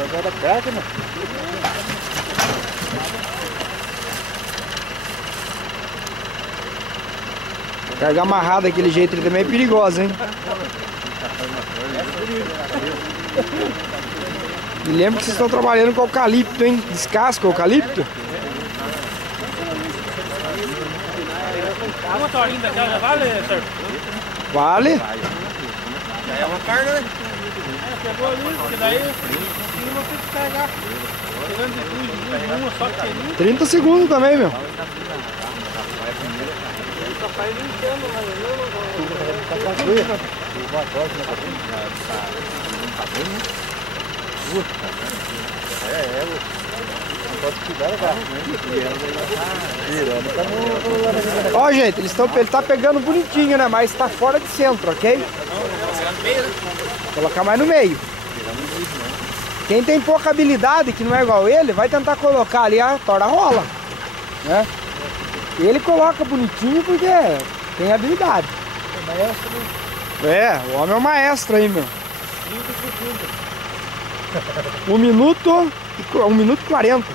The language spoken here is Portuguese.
Agora pega, né? Carga amarrada daquele jeito ele também é perigoso, hein? E lembra que vocês estão trabalhando com eucalipto, hein? Descasca o eucalipto? Uma torinha daquela já vale, senhor? Vale. Já é uma carga, né? Pegou ali, porque daí eu vou ter que carregar. Pegando de uma só pequenininha. 30 segundos também, meu. Ó, gente, ele tá pegando bonitinho, né? Mas tá fora de centro, ok? Colocar mais no meio. Quem tem pouca habilidade, que não é igual ele, vai tentar colocar ali a tora rola, né? Ele coloca bonitinho porque tem habilidade. É, o homem é um maestro aí, meu. 1 minuto e 40.